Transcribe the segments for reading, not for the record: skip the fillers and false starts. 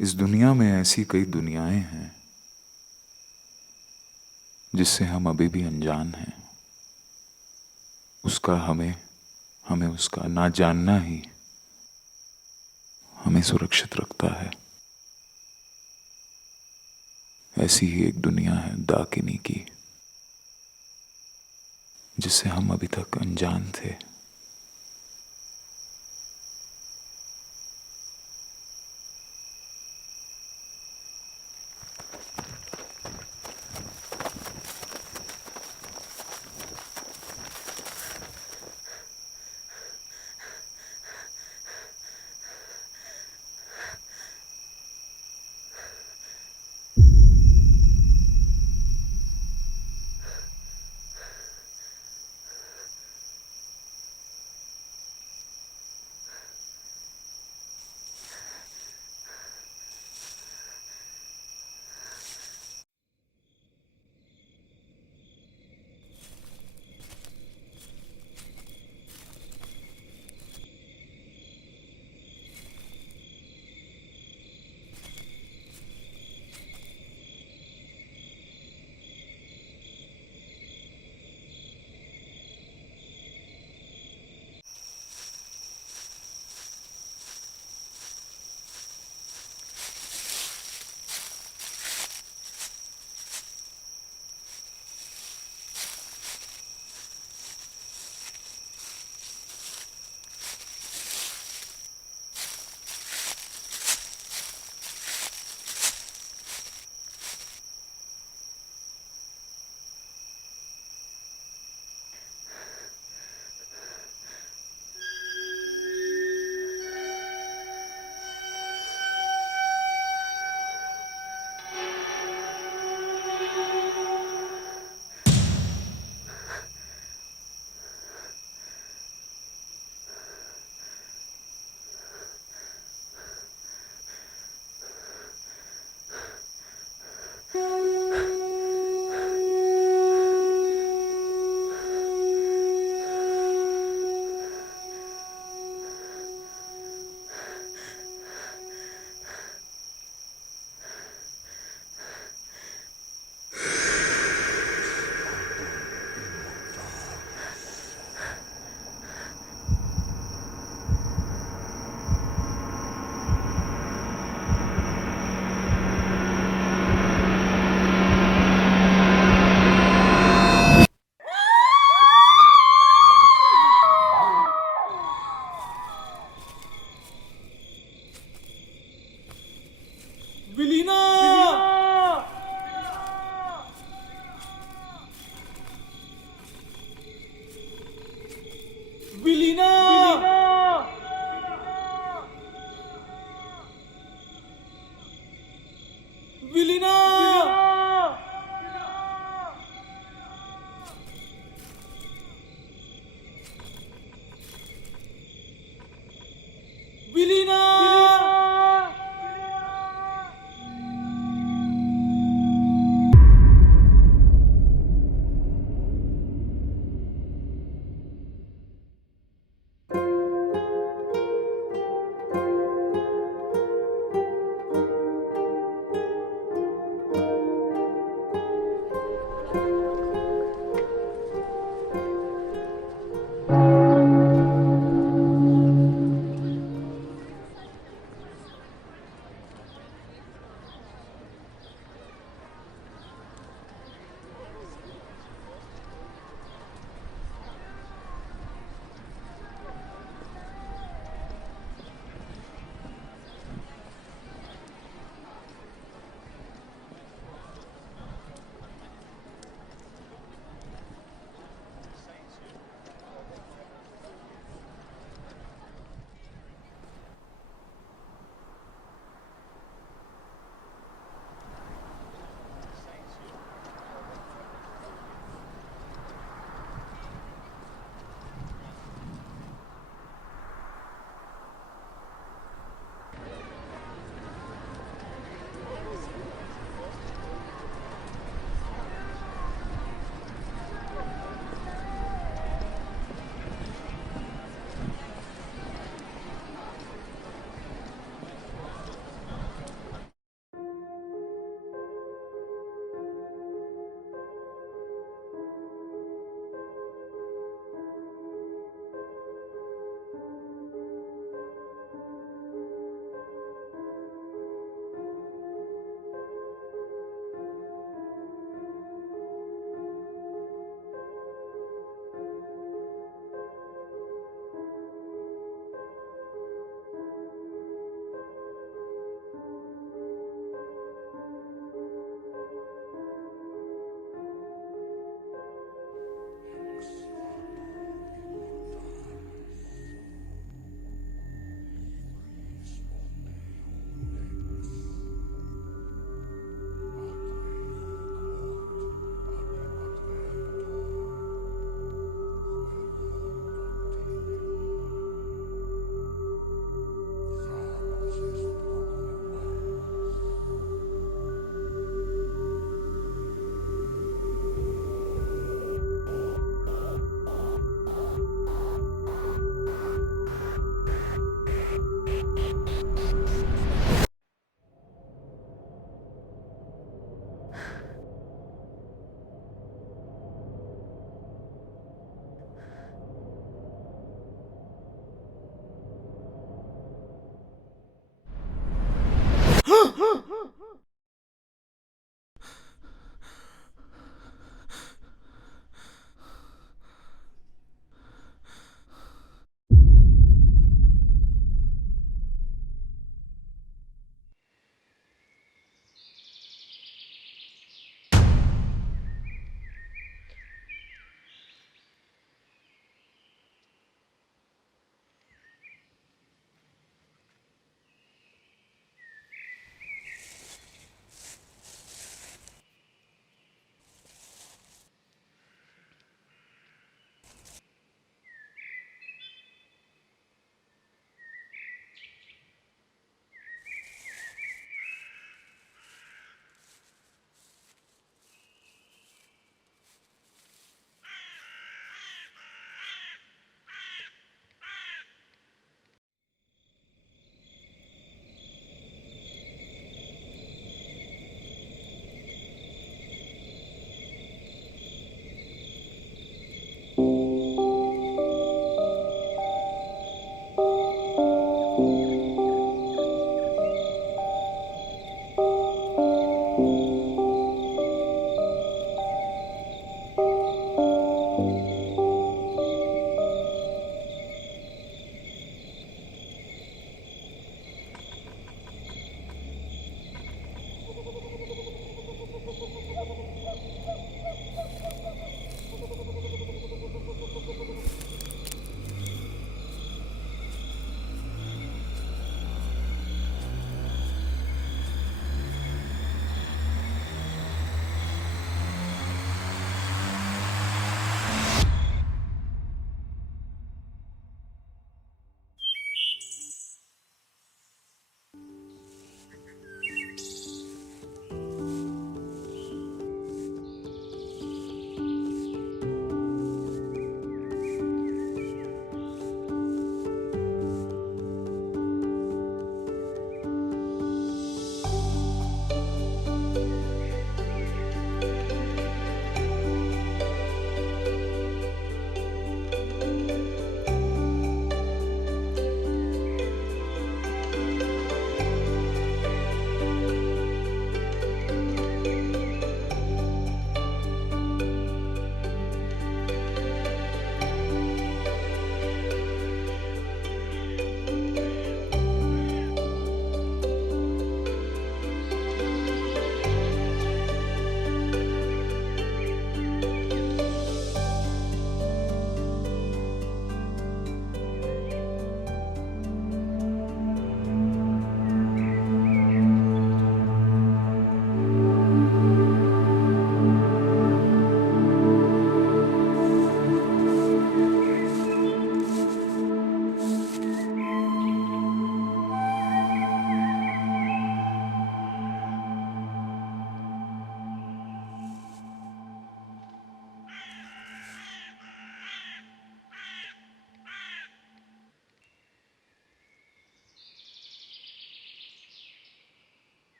इस दुनिया में ऐसी कई दुनियाएं हैं जिससे हम अभी भी अनजान हैं। उसका हमें हमें उसका ना जानना ही हमें सुरक्षित रखता है। ऐसी ही एक दुनिया है दाकिनी की, जिससे हम अभी तक अनजान थे। विलीना! विलीना! विलीना! विलीना!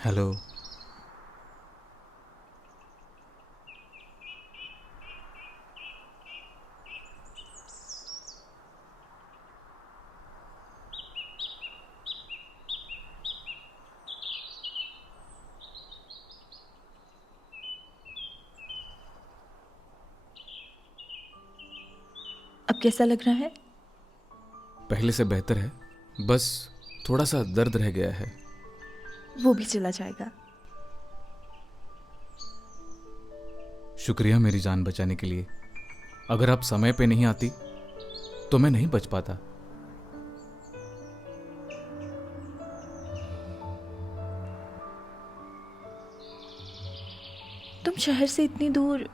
हेलो। अब कैसा लग रहा है? पहले से बेहतर है, बस थोड़ा सा दर्द रह गया है। वो भी चला जाएगा। शुक्रिया मेरी जान बचाने के लिए। अगर आप समय पे नहीं आती तो मैं नहीं बच पाता। तुम शहर से इतनी दूर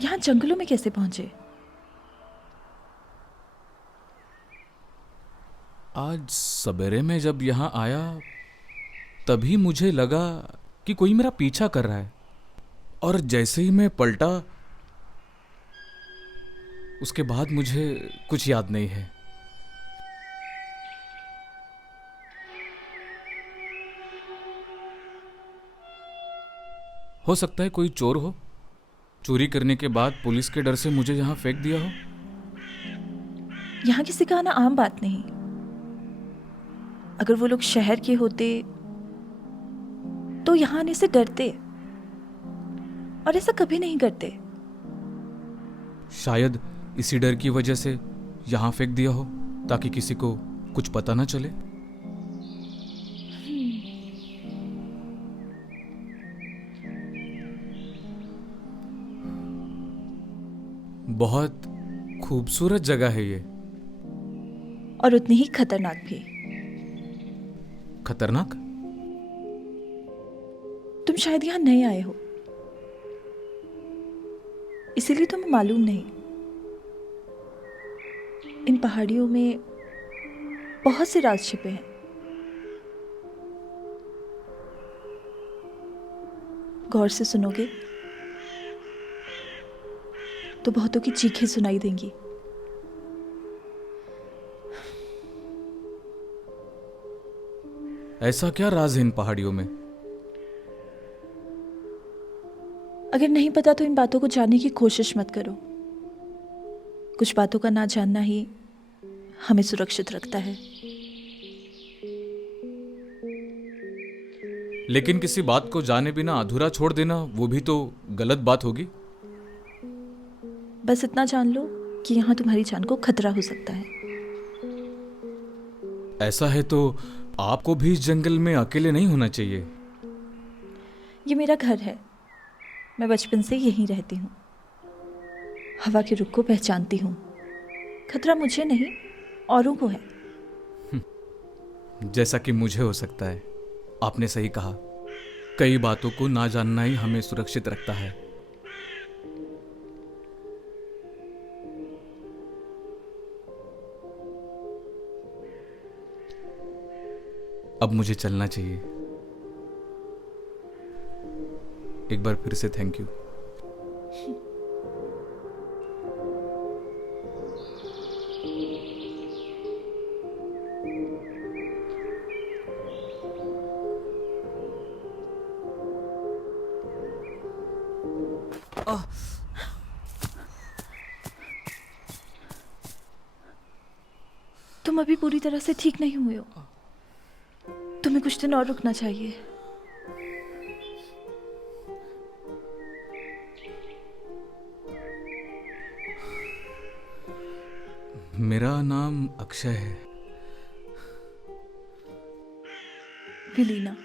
यहाँ जंगलों में कैसे पहुंचे? आज सवेरे में जब यहाँ आया तभी मुझे लगा कि कोई मेरा पीछा कर रहा है, और जैसे ही मैं पलटा उसके बाद मुझे कुछ याद नहीं है। हो सकता है कोई चोर हो, चोरी करने के बाद पुलिस के डर से मुझे यहाँ फेंक दिया हो। यहाँ किसी का आना आम बात नहीं। अगर वो लोग शहर के होते तो यहाँ आने से डरते, और ऐसा कभी नहीं करते। शायद इसी डर की वजह से यहाँ फेंक दिया हो, ताकि किसी को कुछ पता ना चले। बहुत खूबसूरत जगह है ये। और उतनी ही खतरनाक भी। खतरनाक? तुम शायद यहाँ नए आए हो, इसीलिए तुम्हें मालूम नहीं। इन पहाड़ियों में बहुत से राज छिपे हैं। गौर से सुनोगे तो बहुतों की चीखें सुनाई देंगी। ऐसा क्या राज है इन पहाड़ियों में? अगर नहीं पता तो इन बातों को जानने की कोशिश मत करो। कुछ बातों का ना जानना ही हमें सुरक्षित रखता है। लेकिन किसी बात को जाने बिना अधूरा छोड़ देना, वो भी तो गलत बात होगी। बस इतना जान लो कि यहाँ तुम्हारी जान को खतरा हो सकता है। ऐसा है तो आपको भी इस जंगल में अकेले नहीं होना चाहिए। ये मेरा घर है, मैं बचपन से यहीं रहती हूँ। हवा के रुख को पहचानती हूँ। खतरा मुझे नहीं, औरों को है। जैसा कि मुझे हो सकता है। आपने सही कहा, कई बातों को ना जानना ही हमें सुरक्षित रखता है। अब मुझे चलना चाहिए। एक बार फिर से थैंक यू। तुम अभी पूरी तरह से ठीक नहीं हुए हो। तुम्हें कुछ दिन और रुकना चाहिए। मेरा नाम अक्षय है। विलीना।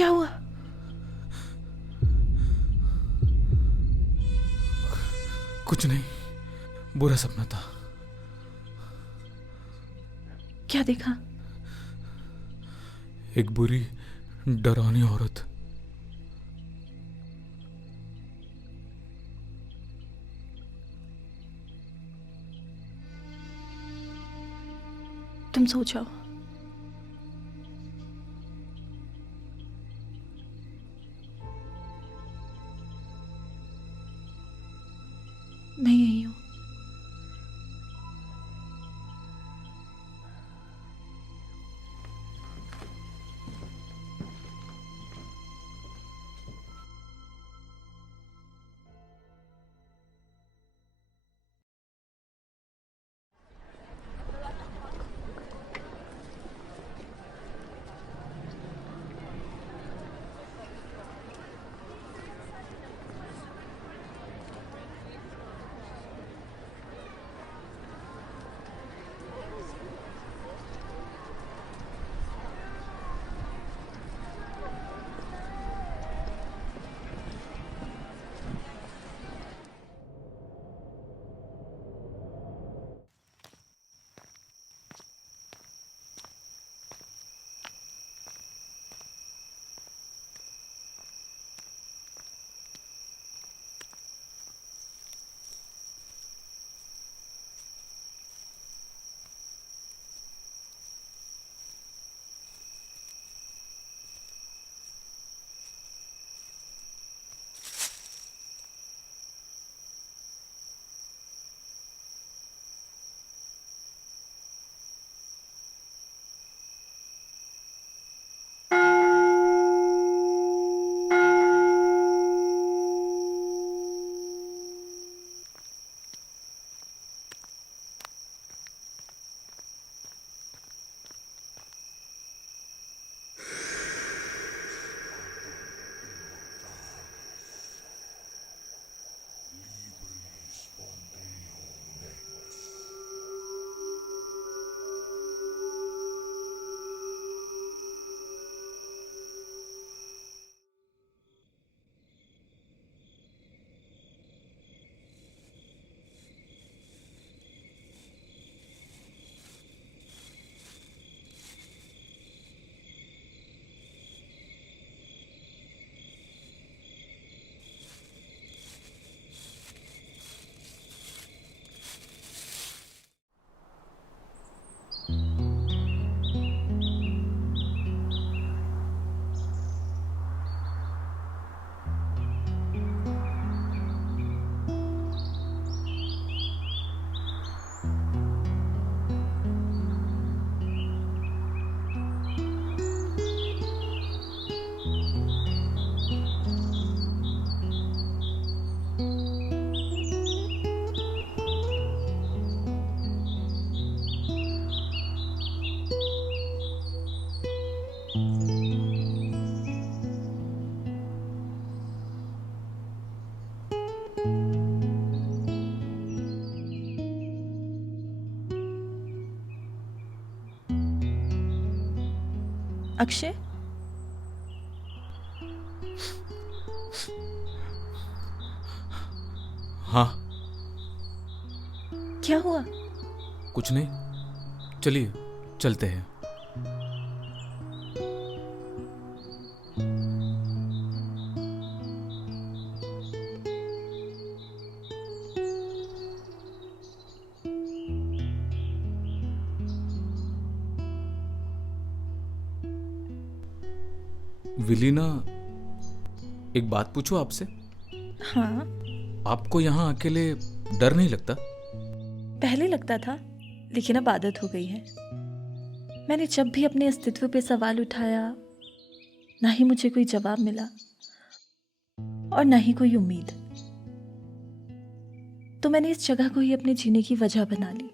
क्या हुआ? कुछ नहीं, बुरा सपना था। क्या देखा? एक बुरी डरावनी औरत। तुम सो जाओ। मैं यही हूं। अक्षय, हाँ, क्या हुआ? कुछ नहीं, चलिए चलते हैं। विलीना, एक बात पूछूं आपसे? हाँ, आपको यहाँ अकेले डर नहीं लगता? पहले लगता था, लेकिन अब आदत हो गई है। मैंने जब भी अपने अस्तित्व पे सवाल उठाया, ना ही मुझे कोई जवाब मिला और ना ही कोई उम्मीद। तो मैंने इस जगह को ही अपने जीने की वजह बना ली।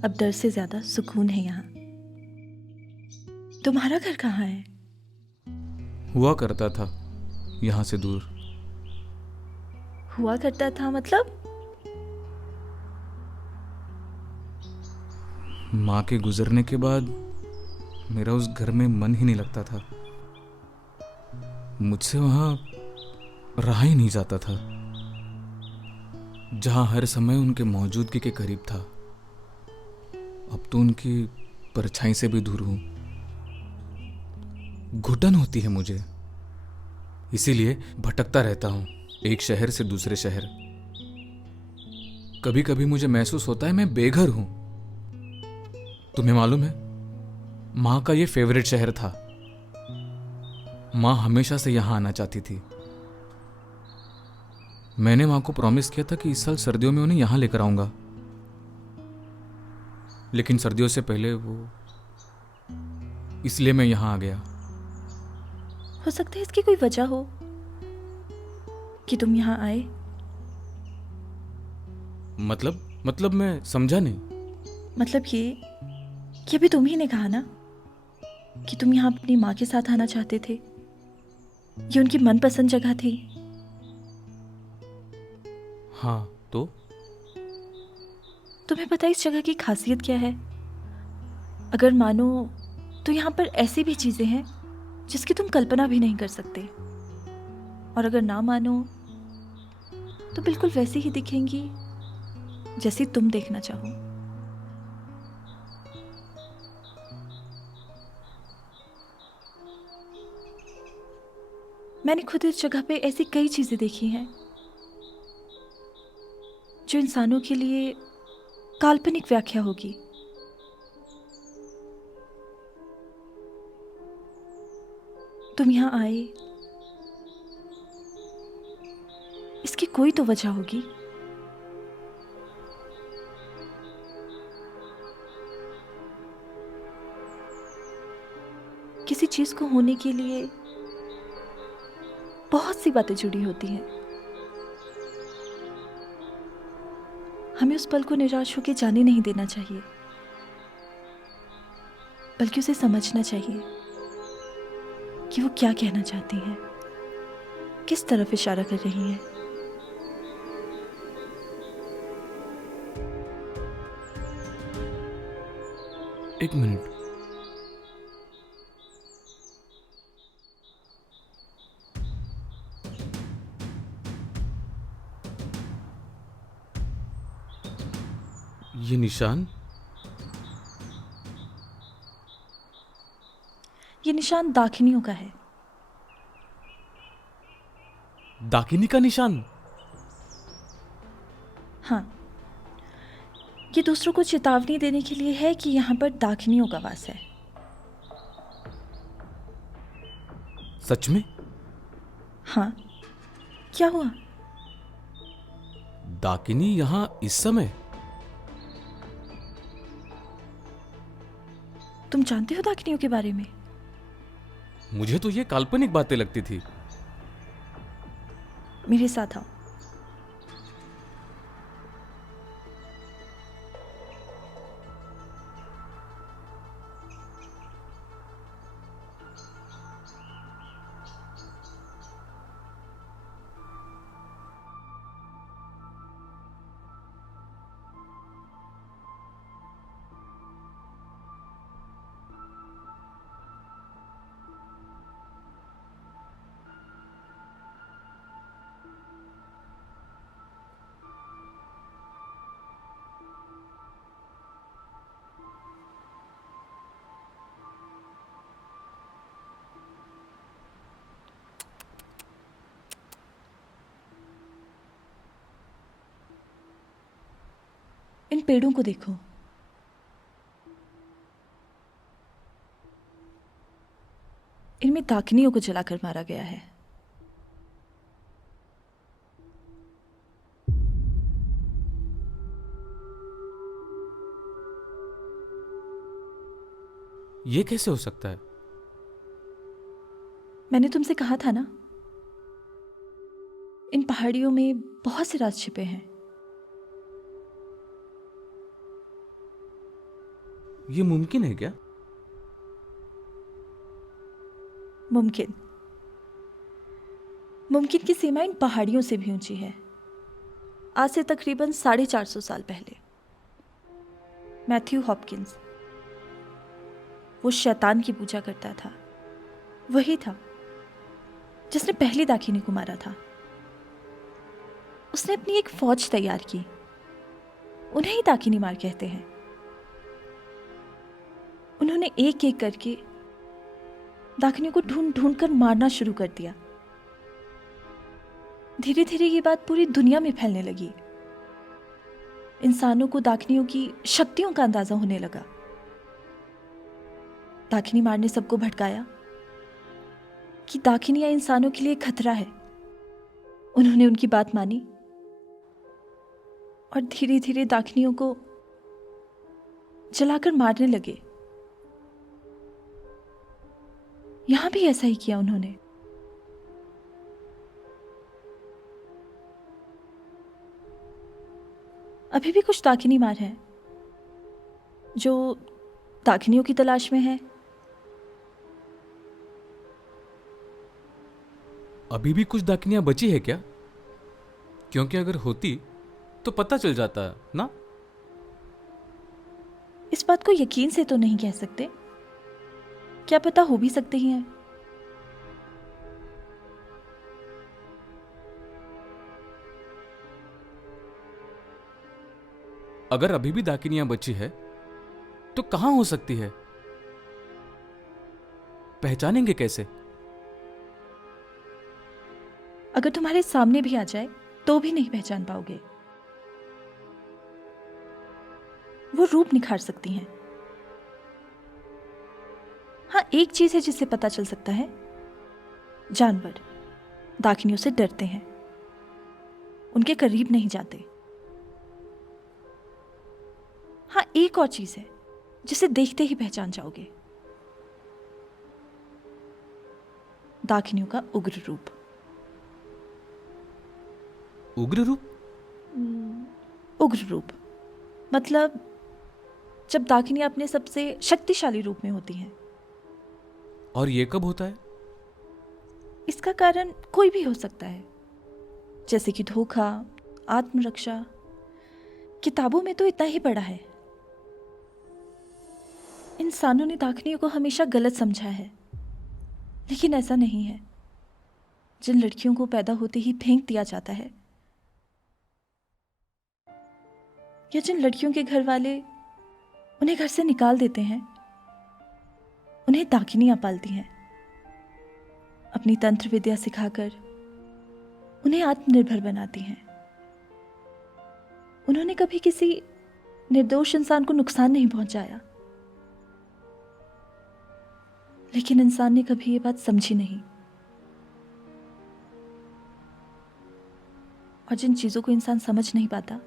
अब डर से ज्यादा सुकून है यहाँ। तुम्हारा घर कहाँ है? हुआ करता था यहाँ से दूर। हुआ करता था मतलब? माँ के गुजरने के बाद मेरा उस घर में मन ही नहीं लगता था। मुझसे वहां रहा ही नहीं जाता था, जहां हर समय उनके मौजूदगी के करीब था। अब तो उनकी परछाई से भी दूर हूं। घुटन होती है मुझे, इसीलिए भटकता रहता हूं एक शहर से दूसरे शहर। कभी कभी मुझे महसूस होता है मैं बेघर हूं। तुम्हें मालूम है, मां का ये फेवरेट शहर था। मां हमेशा से यहां आना चाहती थी। मैंने मां को प्रॉमिस किया था कि इस साल सर्दियों में उन्हें यहां लेकर आऊंगा, लेकिन सर्दियों से पहले वो, इसलिए मैं यहां आ गया। हो सकता है इसकी कोई वजह हो कि तुम यहाँ आए। मतलब मैं समझा नहीं। मतलब ये कि अभी तुम ही ने कहा ना कि तुम यहाँ अपनी माँ के साथ आना चाहते थे। ये उनकी मनपसंद जगह थी। हाँ, तो तुम्हें पता है इस जगह की खासियत क्या है? अगर मानो तो यहाँ पर ऐसी भी चीजें हैं जिसकी तुम कल्पना भी नहीं कर सकते, और अगर ना मानो तो बिल्कुल वैसी ही दिखेंगी जैसी तुम देखना चाहो। मैंने खुद इस जगह पे ऐसी कई चीजें देखी हैं जो इंसानों के लिए काल्पनिक व्याख्या होगी। तुम यहां आए, इसकी कोई तो वजह होगी। किसी चीज को होने के लिए बहुत सी बातें जुड़ी होती हैं। हमें उस पल को निराश होकर जाने नहीं देना चाहिए, बल्कि उसे समझना चाहिए कि वो क्या कहना चाहती है, किस तरफ इशारा कर रही है। एक मिनट। ये निशान, ये निशान दाकिनियों का है। दाकिनी का निशान? हाँ, ये दूसरों को चेतावनी देने के लिए है कि यहाँ पर दाकिनियों का वास है। सच में? हाँ, क्या हुआ? दाकिनी यहां इस समय? तुम जानते हो दाकिनियों के बारे में? मुझे तो ये काल्पनिक बातें लगती थी। मेरे साथ आओ। इन पेड़ों को देखो। इनमें दाकिनियों को जलाकर मारा गया है। ये कैसे हो सकता है? मैंने तुमसे कहा था ना, इन पहाड़ियों में बहुत से राज छिपे हैं। ये मुमकिन है क्या? मुमकिन की सीमा इन पहाड़ियों से भी ऊंची है। आज से तकरीबन 450 साल पहले मैथ्यू हॉपकिंस, वो शैतान की पूजा करता था। वही था जिसने पहली दाकिनी को मारा था, उसने अपनी एक फौज तैयार की। उन्हें ही दाकिनी मार कहते हैं। उन्होंने एक एक करके दाकिनियों को ढूंढ ढूंढ कर मारना शुरू कर दिया। धीरे धीरे ये बात पूरी दुनिया में फैलने लगी। इंसानों को दाकिनियों की शक्तियों का अंदाजा होने लगा। दाकिनी मारने सबको भटकाया कि दाकिनियां इंसानों के लिए खतरा है। उन्होंने उनकी बात मानी और धीरे धीरे दाकिनियों को जलाकर मारने लगे। यहां भी ऐसा ही किया उन्होंने। अभी भी कुछ दाकिनी मार हैं जो दाकिनियों की तलाश में है। अभी भी कुछ दाकिनियां बची है क्या? क्योंकि अगर होती तो पता चल जाता ना। इस बात को यकीन से तो नहीं कह सकते, क्या पता हो भी सकते ही हैं। अगर अभी भी दाकिनियां बची है तो कहां हो सकती है? पहचानेंगे कैसे? अगर तुम्हारे सामने भी आ जाए तो भी नहीं पहचान पाओगे। वो रूप निखार सकती हैं। हाँ, एक चीज है जिससे पता चल सकता है, जानवर दाकिनियों से डरते हैं, उनके करीब नहीं जाते। हाँ, एक और चीज है जिसे देखते ही पहचान जाओगे, दाकिनियों का उग्र रूप। उग्र रूप? उग्र रूप मतलब जब दाकिनियां अपने सबसे शक्तिशाली रूप में होती हैं। और ये कब होता है? इसका कारण कोई भी हो सकता है, जैसे कि धोखा, आत्मरक्षा। किताबों में तो इतना ही पढ़ा है। इंसानों ने दाकिनियों को हमेशा गलत समझा है, लेकिन ऐसा नहीं है। जिन लड़कियों को पैदा होते ही फेंक दिया जाता है, या जिन लड़कियों के घर वाले उन्हें घर से निकाल देते हैं, उन्हें दाकिनियां पालती हैं, अपनी तंत्र विद्या सिखाकर उन्हें आत्मनिर्भर बनाती हैं। उन्होंने कभी किसी निर्दोष इंसान को नुकसान नहीं पहुंचाया, लेकिन इंसान ने कभी ये बात समझी नहीं। और जिन चीजों को इंसान समझ नहीं पाता,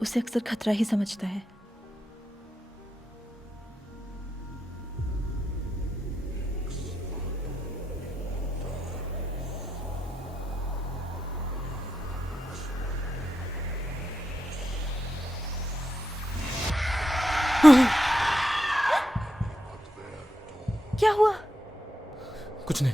उसे अक्सर खतरा ही समझता है। क्या हुआ? कुछ नहीं।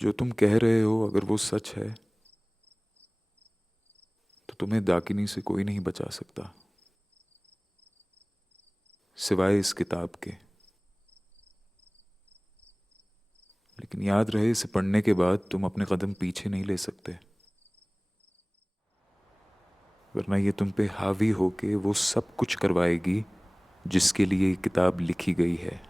जो तुम कह रहे हो अगर वो सच है तो तुम्हें दाकिनी से कोई नहीं बचा सकता सिवाय इस किताब के। लेकिन याद रहे, इसे पढ़ने के बाद तुम अपने कदम पीछे नहीं ले सकते, वरना ये तुम पे हावी होके वो सब कुछ करवाएगी जिसके लिए ये किताब लिखी गई है।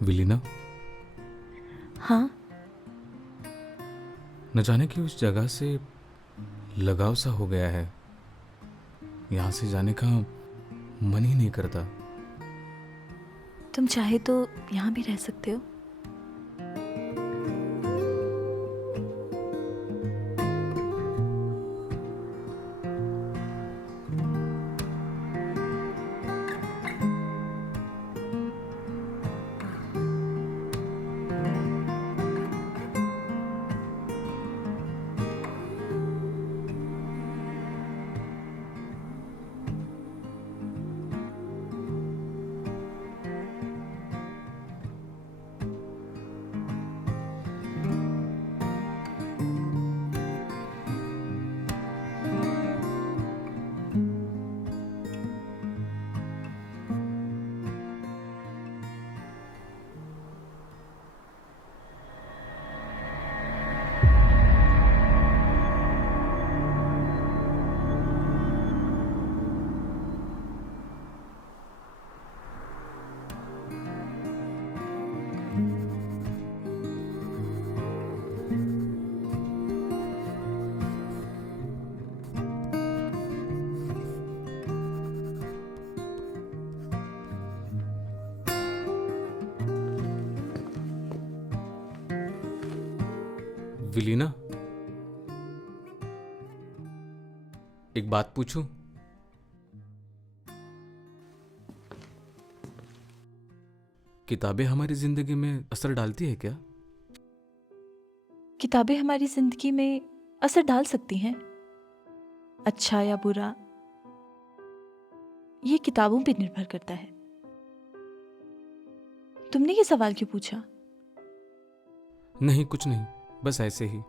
विलीना, हाँ, न जाने कि उस जगह से लगाव सा हो गया है। यहाँ से जाने का मन ही नहीं करता। तुम चाहे तो यहाँ भी रह सकते हो। विलीना, एक बात पूछूं? किताबें हमारी जिंदगी में असर डालती है क्या? किताबें हमारी जिंदगी में असर डाल सकती हैं, अच्छा या बुरा, ये किताबों पर निर्भर करता है। तुमने ये सवाल क्यों पूछा? नहीं, कुछ नहीं, बस ऐसे ही।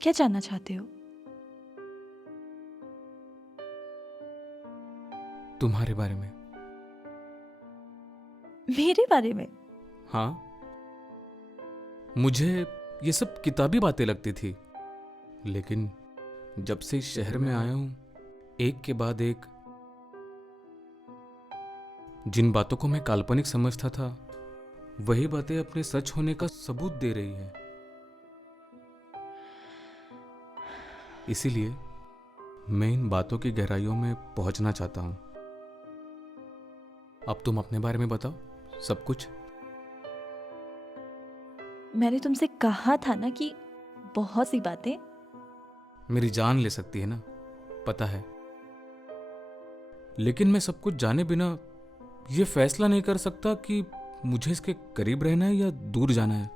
क्या जानना चाहते हो? तुम्हारे बारे में। मेरे बारे में? हाँ, मुझे ये सब किताबी बातें लगती थी, लेकिन जब से इस शहर में आया हूं, एक के बाद एक जिन बातों को मैं काल्पनिक समझता था, वही बातें अपने सच होने का सबूत दे रही है। इसीलिए मैं इन बातों की गहराइयों में पहुंचना चाहता हूं। अब तुम अपने बारे में बताओ, सब कुछ। मैंने तुमसे कहा था ना कि बहुत सी बातें। मेरी जान ले सकती है ना, पता है, लेकिन मैं सब कुछ जाने बिना यह फैसला नहीं कर सकता कि मुझे इसके करीब रहना है या दूर जाना है।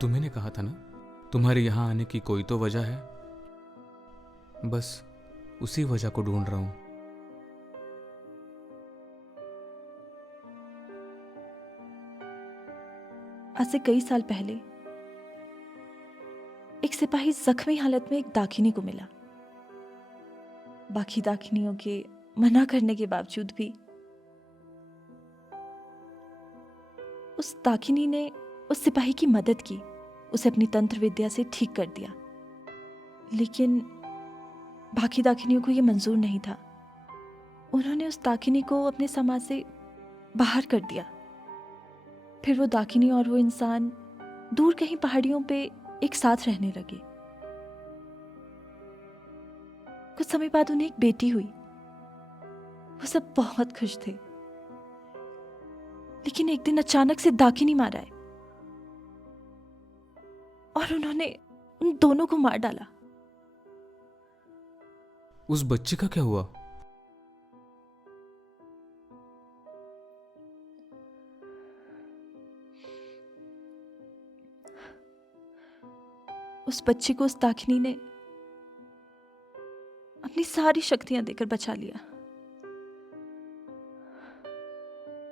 तुम्ही ने कहा था ना, तुम्हारे यहां आने की कोई तो वजह है, बस उसी वजह को ढूंढ रहा हूं। आज से कई साल पहले एक सिपाही जख्मी हालत में एक दाखिनी को मिला। बाकी दाखिनियों के मना करने के बावजूद भी उस दाखिनी ने उस सिपाही की मदद की, उसे अपनी तंत्र विद्या से ठीक कर दिया। लेकिन बाकी दाखिनियों को यह मंजूर नहीं था। उन्होंने उस दाखिनी को अपने समाज से बाहर कर दिया। फिर वो दाकिनी और वो इंसान दूर कहीं पहाड़ियों पे एक साथ रहने लगे। कुछ समय बाद उन्हें एक बेटी हुई। वो सब बहुत खुश थे, लेकिन एक दिन अचानक से दाकिनी मारा है और उन्होंने उन दोनों को मार डाला। उस बच्चे का क्या हुआ? उस बच्चे को उस दाकिनी ने अपनी सारी शक्तियां देकर बचा लिया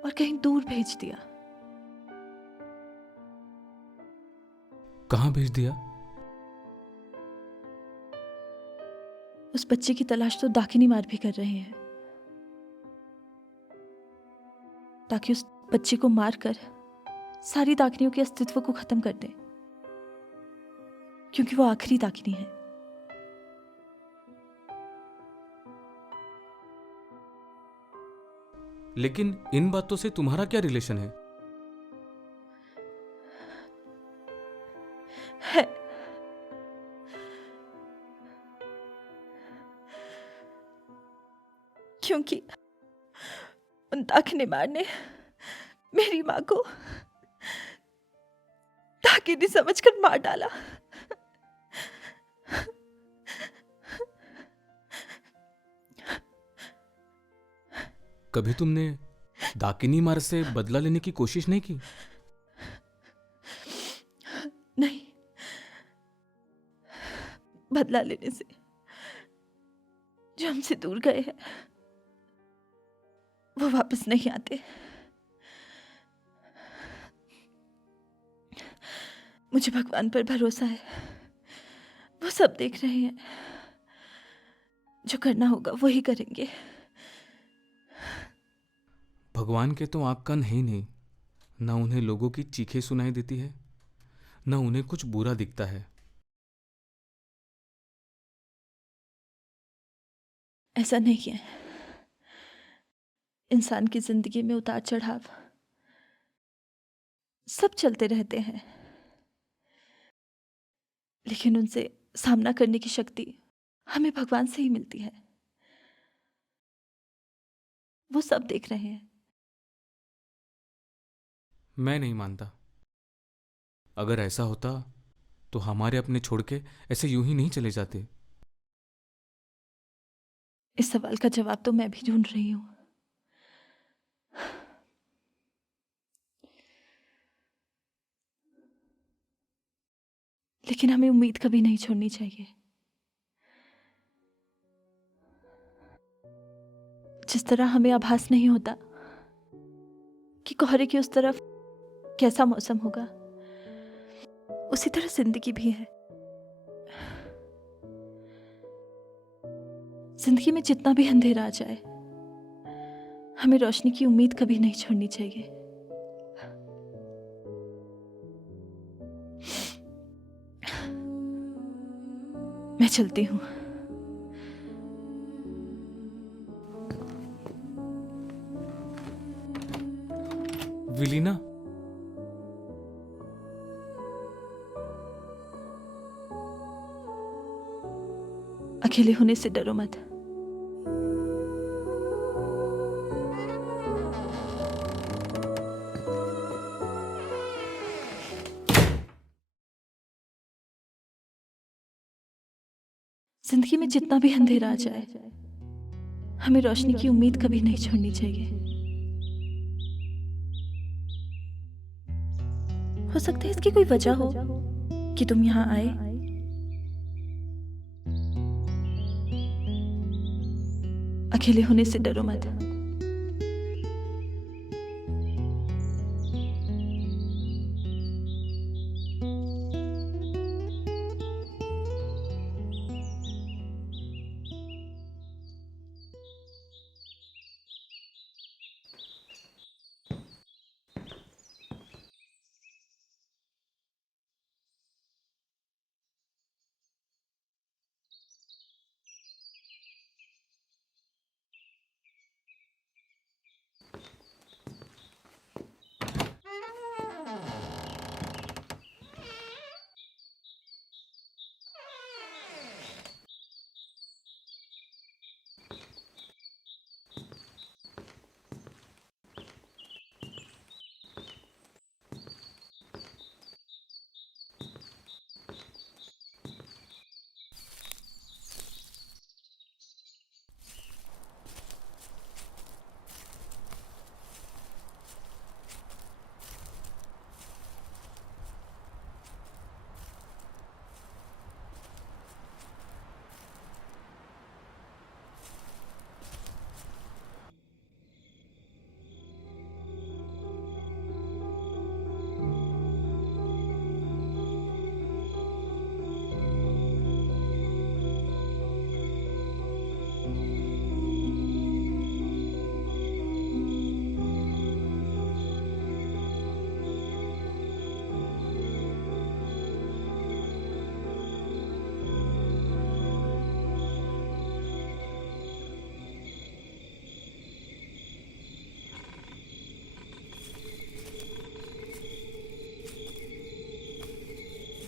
और कहीं दूर भेज दिया। कहां भेज दिया? उस बच्चे की तलाश तो दाकिनी मार भी कर रहे हैं, ताकि उस बच्चे को मारकर सारी दाकिनियों के अस्तित्व को खत्म कर दें, क्योंकि वो आखिरी दाकिनी है। लेकिन इन बातों से तुम्हारा क्या रिलेशन है? है। क्योंकि उन दाकिनी मार ने मेरी मां को दाकिनी समझकर मार डाला। कभी तुमने दाकिनी मार से बदला लेने की कोशिश नहीं की? नहीं, बदला लेने से जो हमसे दूर गए हैं वो वापस नहीं आते। मुझे भगवान पर भरोसा है, वो सब देख रहे हैं। जो करना होगा वही करेंगे। भगवान के तो आंख कान है ही नहीं, ना उन्हें लोगों की चीखें सुनाई देती है, ना उन्हें कुछ बुरा दिखता है। ऐसा नहीं है। इंसान की जिंदगी में उतार चढ़ाव सब चलते रहते हैं, लेकिन उनसे सामना करने की शक्ति हमें भगवान से ही मिलती है। वो सब देख रहे हैं। मैं नहीं मानता। अगर ऐसा होता तो हमारे अपने छोड़ के ऐसे यूं ही नहीं चले जाते। इस सवाल का जवाब तो मैं भी ढूंढ रही हूं। लेकिन हमें उम्मीद कभी नहीं छोड़नी चाहिए। जिस तरह हमें आभास नहीं होता कि कोहरे की उस तरफ कैसा मौसम होगा, उसी तरह जिंदगी भी है। जिंदगी में जितना भी अंधेरा आ जाए, हमें रोशनी की उम्मीद कभी नहीं छोड़नी चाहिए। मैं चलती हूँ। विलीना, अकेले होने से डरो मत। जिंदगी में जितना भी अंधेरा आ जाए, हमें रोशनी की उम्मीद कभी नहीं छोड़नी चाहिए। हो सकता है इसकी कोई वजह हो कि तुम यहाँ आए। अकेले होने से डरो मत।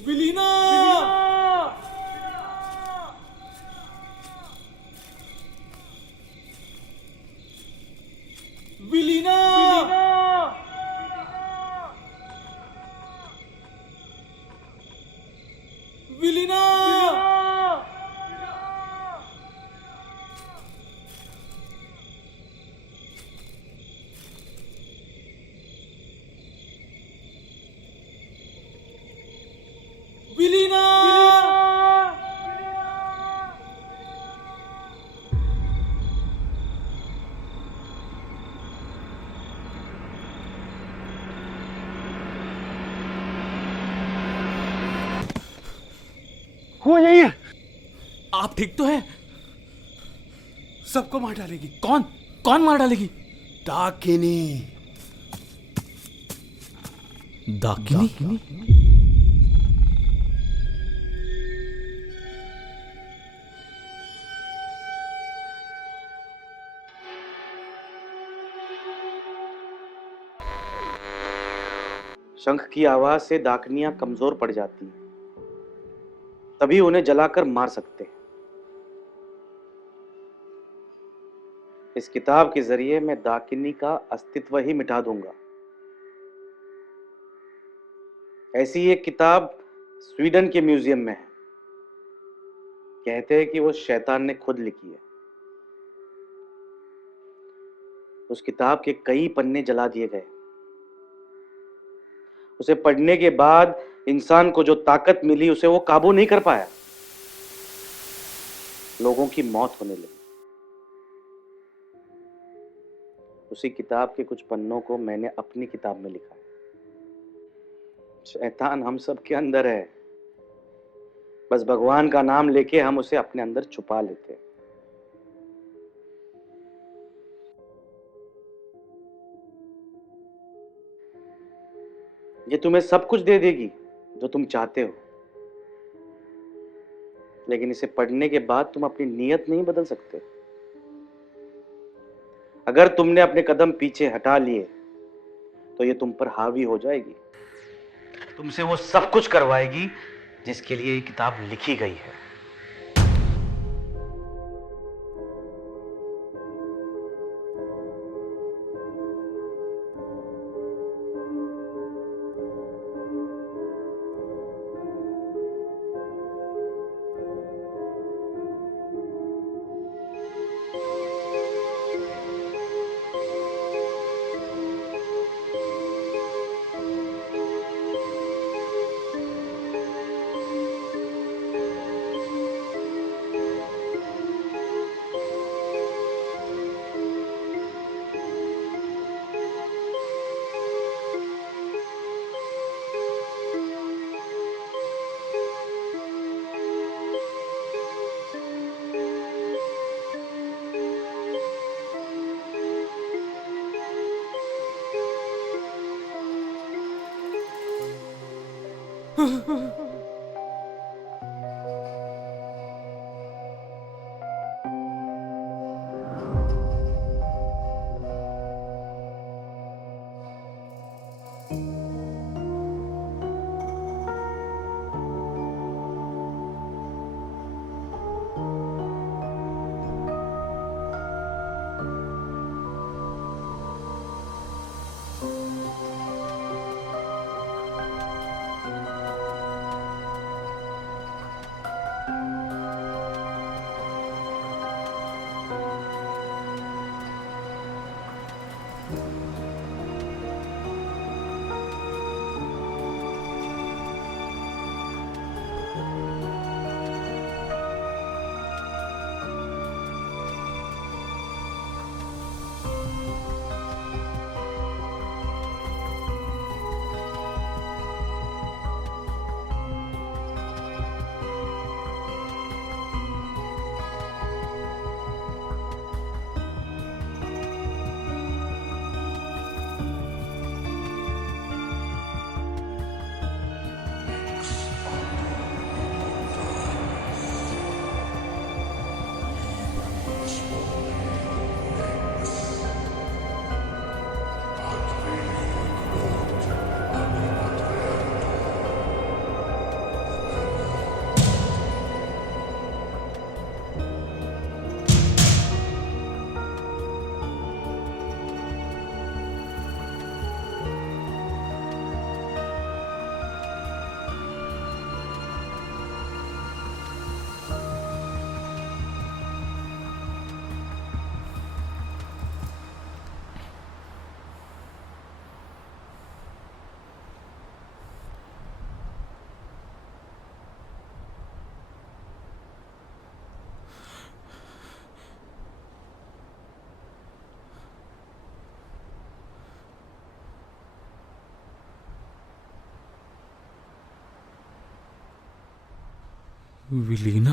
विलीना विलीना विलीना विलीना हुआ यही है, आप ठीक तो है? सबको मार डालेगी। कौन कौन मार डालेगी? डाकिनी। दाकिनी? शंख की आवाज से डाकनियां कमजोर पड़ जाती हैं, तभी उन्हें जलाकर मार सकते हैं। इस किताब के जरिए मैं डाकिनी का अस्तित्व ही मिटा दूंगा। ऐसी एक किताब स्वीडन के म्यूजियम में है। कहते हैं कि वो शैतान ने खुद लिखी है। उस किताब के कई पन्ने जला दिए गए। उसे पढ़ने के बाद इंसान को जो ताकत मिली उसे वो काबू नहीं कर पाया। लोगों की मौत होने लगी। उसी किताब के कुछ पन्नों को मैंने अपनी किताब में लिखा है। शैतान हम सब के अंदर है, बस भगवान का नाम लेके हम उसे अपने अंदर छुपा लेते हैं। ये तुम्हें सब कुछ दे देगी जो तुम चाहते हो, लेकिन इसे पढ़ने के बाद तुम अपनी नीयत नहीं बदल सकते। अगर तुमने अपने कदम पीछे हटा लिए तो ये तुम पर हावी हो जाएगी। तुमसे वो सब कुछ करवाएगी जिसके लिए ये किताब लिखी गई है। विलीना?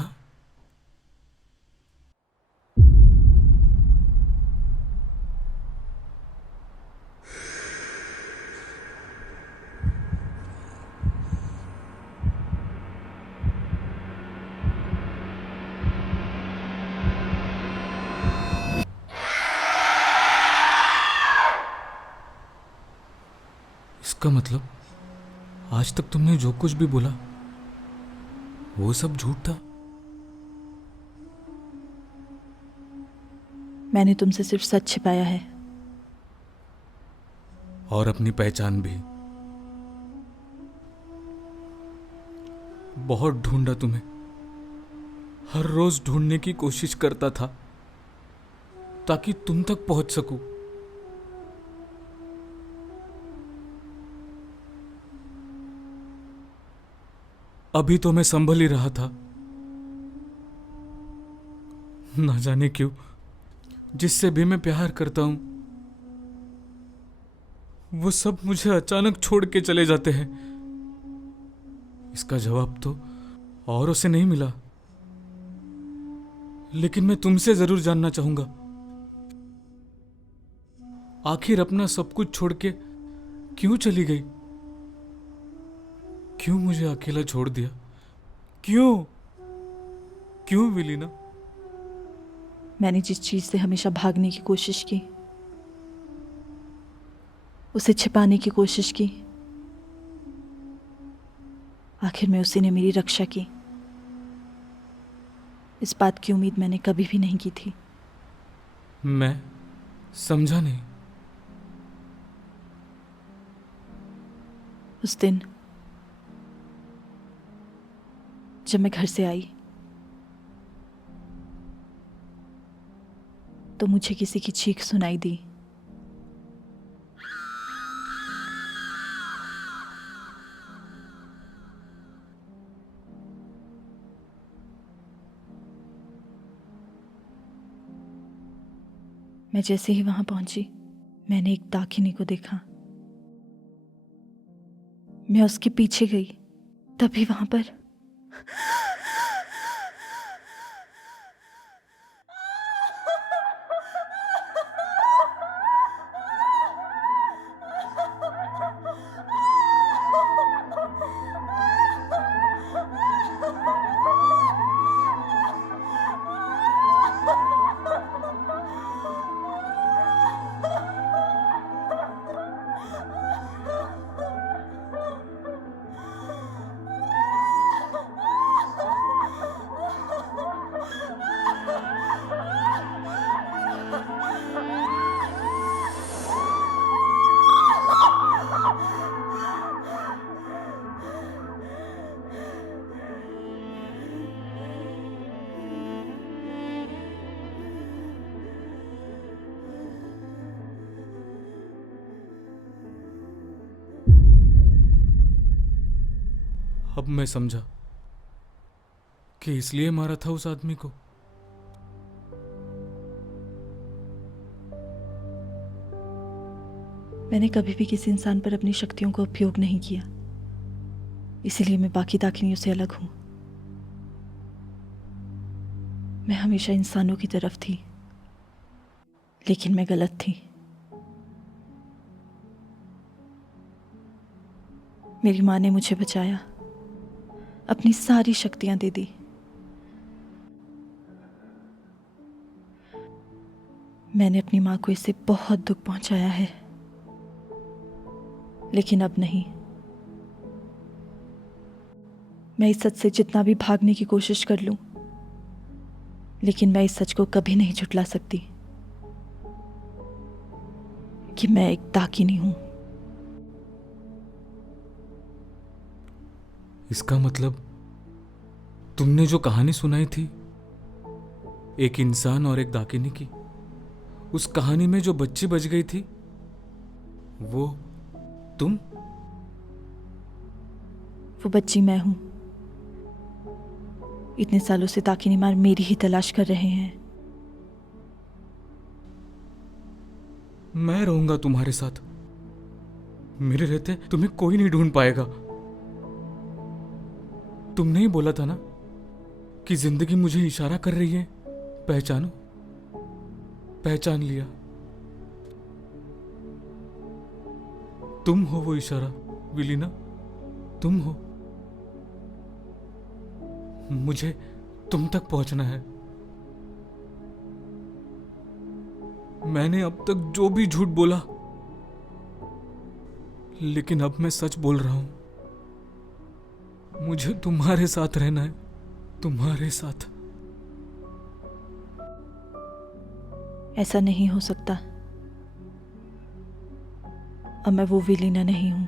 इसका मतलब आज तक तुमने जो कुछ भी बोला वो सब झूठ था। मैंने तुमसे सिर्फ सच छिपाया है। और अपनी पहचान भी। बहुत ढूंढा तुम्हें, हर रोज ढूंढने की कोशिश करता था ताकि तुम तक पहुंच सकूं। अभी तो मैं संभल ही रहा था। ना जाने क्यों जिससे भी मैं प्यार करता हूं वो सब मुझे अचानक छोड़ के चले जाते हैं। इसका जवाब तो औरों से नहीं मिला, लेकिन मैं तुमसे जरूर जानना चाहूंगा। आखिर अपना सब कुछ छोड़ के क्यों चली गई? क्यों मुझे अकेला छोड़ दिया? क्यों क्यों विलीना? मैंने जिस चीज से हमेशा भागने की कोशिश की, उसे छिपाने की कोशिश की, आखिर में उसी ने मेरी रक्षा की। इस बात की उम्मीद मैंने कभी भी नहीं की थी। मैं समझा नहीं। उस दिन जब मैं घर से आई तो मुझे किसी की चीख सुनाई दी। मैं जैसे ही वहां पहुंची मैंने एक दाकिनी को देखा। मैं उसके पीछे गई, तभी वहां पर अब मैं समझा कि इसलिए मारा था उस आदमी को। मैंने कभी भी किसी इंसान पर अपनी शक्तियों का उपयोग नहीं किया, इसीलिए मैं बाकी दाकिनियों से अलग हूं। मैं हमेशा इंसानों की तरफ थी, लेकिन मैं गलत थी। मेरी माँ ने मुझे बचाया, अपनी सारी शक्तियां दे दी। मैंने अपनी माँ को इससे बहुत दुख पहुंचाया है, लेकिन अब नहीं। मैं इस सच से जितना भी भागने की कोशिश कर लूं, लेकिन मैं इस सच को कभी नहीं झुठला सकती कि मैं एक दाकिनी हूं। इसका मतलब तुमने जो कहानी सुनाई थी एक इंसान और एक दाकिनी की, उस कहानी में जो बच्ची बच गई थी वो तुम? वो बच्ची मैं हूं। इतने सालों से दाकिनी मार मेरी ही तलाश कर रहे हैं। मैं रहूंगा तुम्हारे साथ। मेरे रहते तुम्हें कोई नहीं ढूंढ पाएगा। तुमने ही बोला था ना कि जिंदगी मुझे इशारा कर रही है, पहचानो। पहचान लिया, तुम हो वो इशारा विलीना, तुम हो। मुझे तुम तक पहुंचना है। मैंने अब तक जो भी झूठ बोला, लेकिन अब मैं सच बोल रहा हूं। मुझे तुम्हारे साथ रहना है, तुम्हारे साथ। ऐसा नहीं हो सकता। अब मैं वो विलीना नहीं हूं।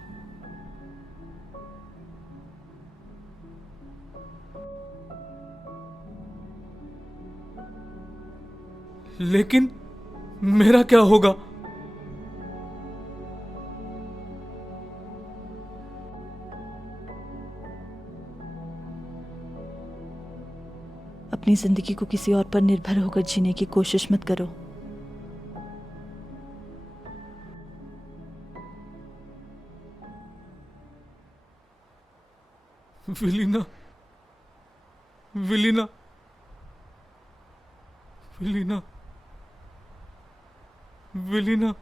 लेकिन मेरा क्या होगा? अपनी जिंदगी को किसी और पर निर्भर होकर जीने की कोशिश मत करो। विलीना, विलीना, विलीना, विलीना।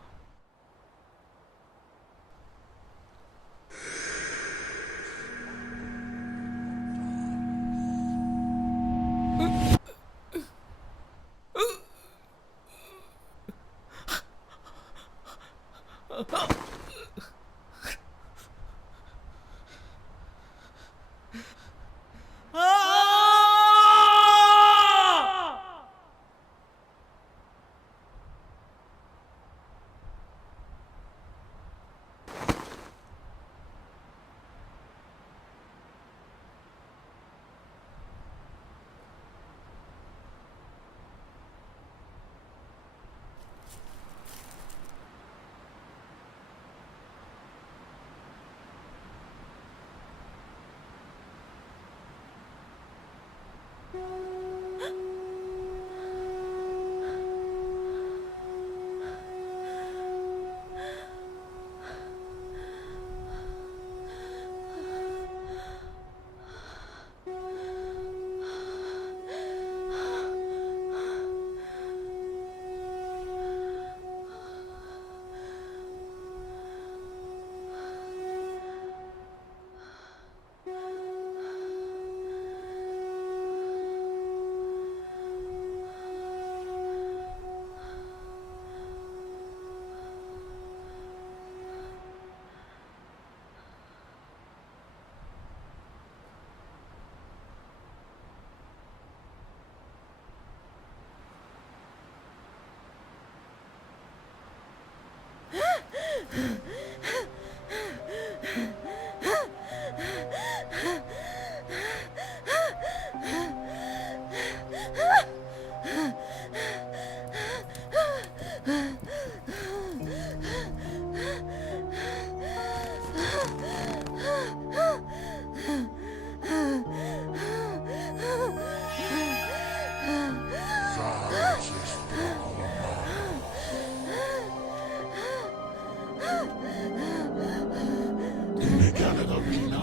तुम्हें क्या लगा वीना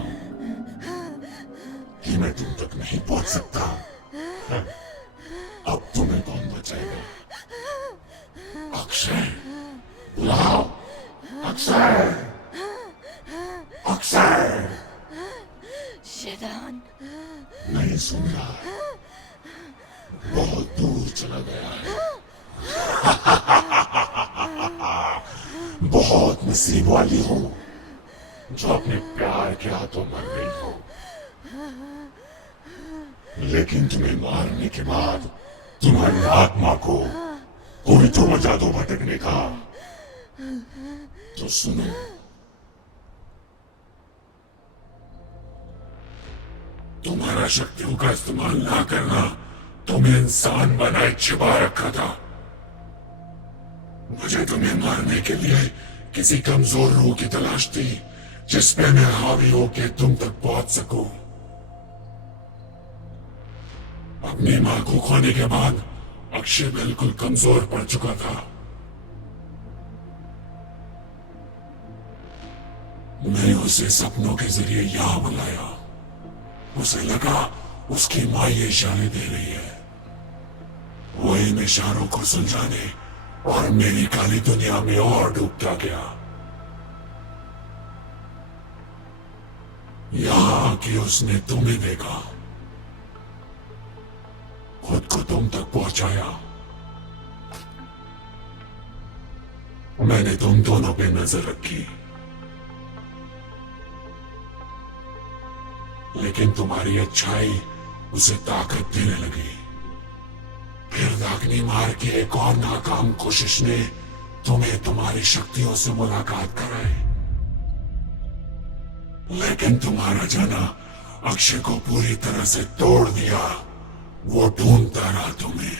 कि मैं तुम तक नहीं पहुंच सकता? अब तुम्हें कौन बचाएगा? अक्षय, बुलाओ अक्षय, अक्षय। शैतान, नहीं सुन रहा है, बहुत दूर चला गया है। बहुत नसीब वाली हो जो अपने प्यार के हाथों मर गई हो, लेकिन तुम्हें मारने के बाद तुम्हारी आत्मा को कोई तो वजह दो भटकने का। तो सुनो, तुम्हारा शक्तियों का इस्तेमाल ना करना तुम्हें इंसान बनाए छिपा रखा था। मुझे तुम्हें मारने के लिए किसी कमजोर रूह की तलाश थी जिसपे मैं हावी होके तुम तक पहुंच सकूं। अपनी मां को खोने के बाद अक्षय बिल्कुल कमजोर पड़ चुका था। मैं उसे सपनों के जरिए यहां बुलाया। उसे लगा उसकी माँ ये इशारे दे रही है, वो इन इशारों को सुलझाने और मेरी काली दुनिया में और डूबता गया। यहां आके उसने तुम्हें देखा, खुद को तुम तक पहुंचाया। मैंने तुम दोनों पे नजर रखी, लेकिन तुम्हारी अच्छाई उसे ताकत देने लगी। फिर दागनी मार के एक और नाकाम कोशिश ने तुम्हें तुम्हारी शक्तियों से मुलाकात कराई, लेकिन तुम्हारा जाना अक्षय को पूरी तरह से तोड़ दिया। वो ढूंढता रहा तुम्हें,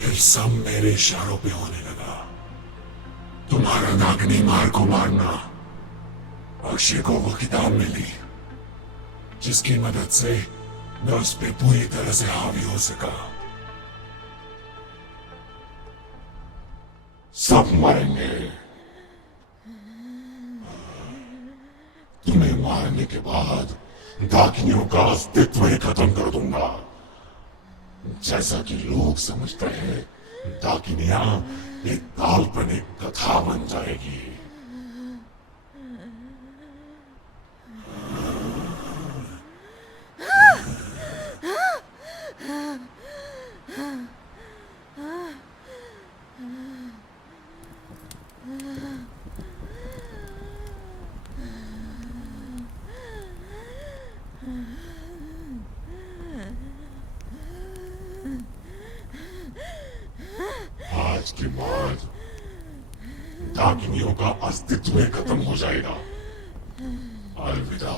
फिर सब मेरे इशारों पे होने लगा। तुम्हारा नागनी मार को मारना, अक्षय को वो किताब मिली जिसकी मदद से मैं उस पे पूरी तरह से हावी हो सका। सब मरेंगे। तुम्हें मारने के बाद डाकिनियों का अस्तित्व ही खत्म कर दूंगा। जैसा कि लोग समझते हैं, डाकिनियां एक काल्पनिक कथा बन जाएगी। आज के बाद डाकिनियों का अस्तित्व ही खत्म हो जाएगा। अलविदा।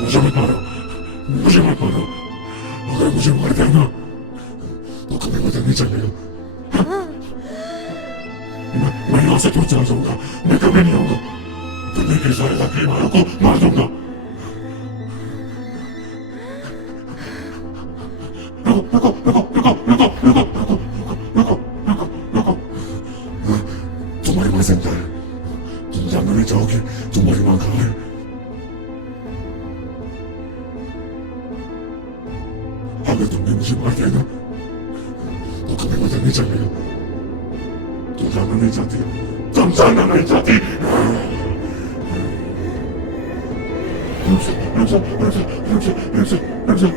मुझे मत मारो, मुझे मत मारो। अगर मुझे मार दिया ना तो कभी पता नहीं चलेगा। मैं यहाँ से दूर चला जाऊंगा। मैं कभी नहीं आऊंगा। दुनिया के सारे दाखिली मारों को मार दूंगा। रुको रुको रुको रुको रुको रुको रुको रुको रुको। तुम्हारी माँ जिंदा है। तुम जानना नहीं चाहोगे तुम्हारी माँ कहाँ है। अगर तुमने मुझे मार दिया ना तो कभी पता नहीं चलेगा। तुम जानना नहीं चाहती, तुम जानना नहीं चाहती। रुक जा, रुक जा, रुक जा, रुक जा, रुक जा, रुक जा।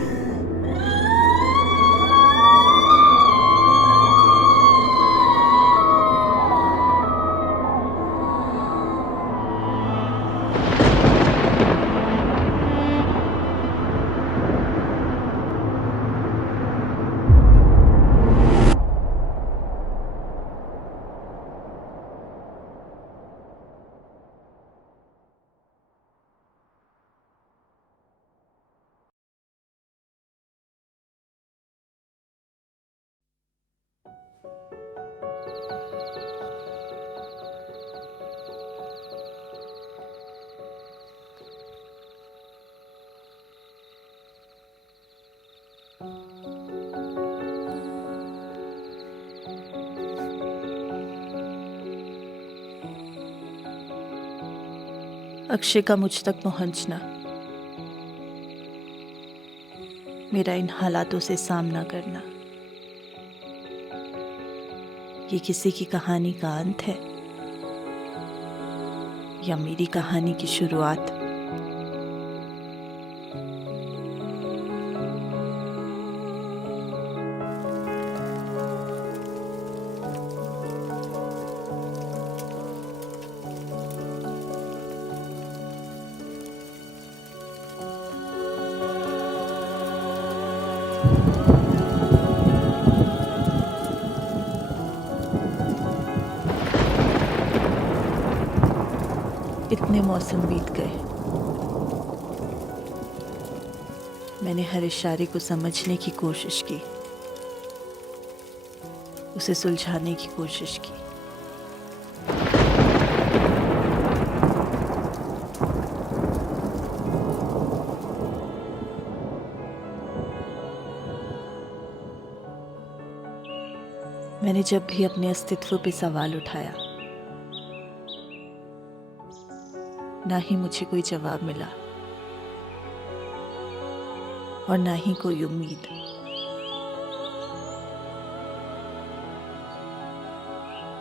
अक्षय का मुझ तक पहुंचना मेरा इन हालातों से सामना करना। ये किसी की कहानी का अंत है या मेरी कहानी की शुरुआत? इतने मौसम बीत गए, मैंने हर इशारे को समझने की कोशिश की, उसे सुलझाने की कोशिश की। मैंने जब भी अपने अस्तित्व पे सवाल उठाया, ना ही मुझे कोई जवाब मिला और ना ही कोई उम्मीद।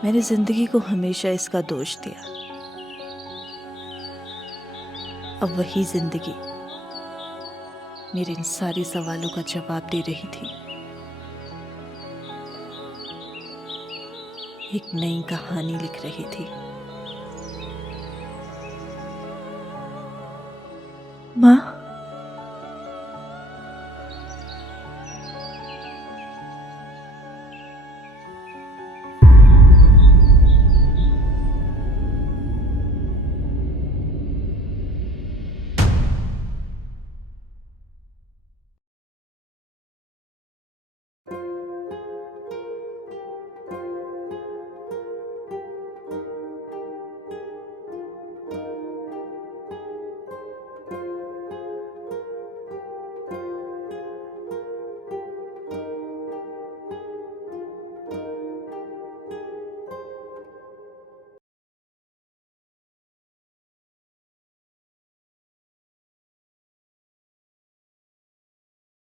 मैंने जिंदगी को हमेशा इसका दोष दिया। अब वही जिंदगी मेरे इन सारे सवालों का जवाब दे रही थी। एक नई कहानी लिख रही थी। माँ,